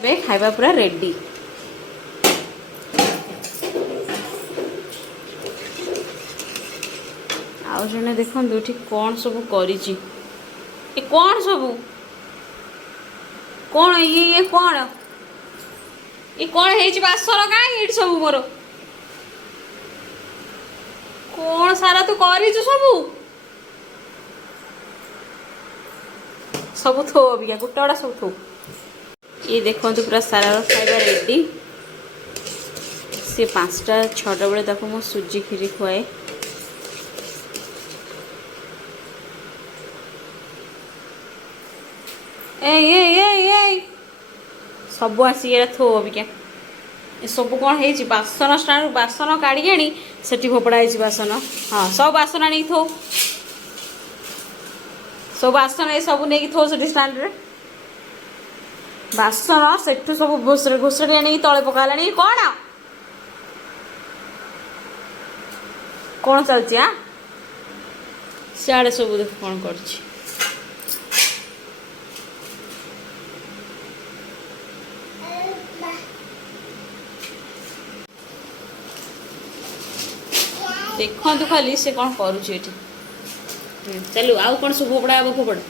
ଏବେ ଖାଇବା ପୁରା ରେଡି। ଆଉ ଜଣେ ଦେଖନ୍ତୁ ଏଠି କ'ଣ ସବୁ କରିଛି। ଏ କ'ଣ ସବୁ କ'ଣ ଇଏ କ'ଣ ଏ କ'ଣ ହେଇଛି ବାସନ କାହିଁ ଏଇଠି ସବୁ ମୋର କ'ଣ ସାରା ତୁ କରିଛୁ ସବୁ ସବୁ ଥୋ ଅବିକା ଗୋଟେ ଗୁଡ଼ା ସବୁ ଥୋ। ये देखते पूरा सारा खाଇବା रेडी। सी 5टा 6टा बेले ताको मो सुजी खीरी खुआए। सब आसी थो अबिका ये सब कौन है बासन स्टाण बासन काढ़ी आनी से फोपड़ा बासन। हाँ सब बासन आनी थो सब बासन ये सब नहीं थो से स्टाण्ड रे बासन सेठू सब घोषरे घोषरे आनी तले पकाला कौन कौन चलती हाँ सियाड़े सब देख कौन कर देखु खाली से कौन करुच्ची चलू आउ कौन सब फोपड़ा हम फोपड़ा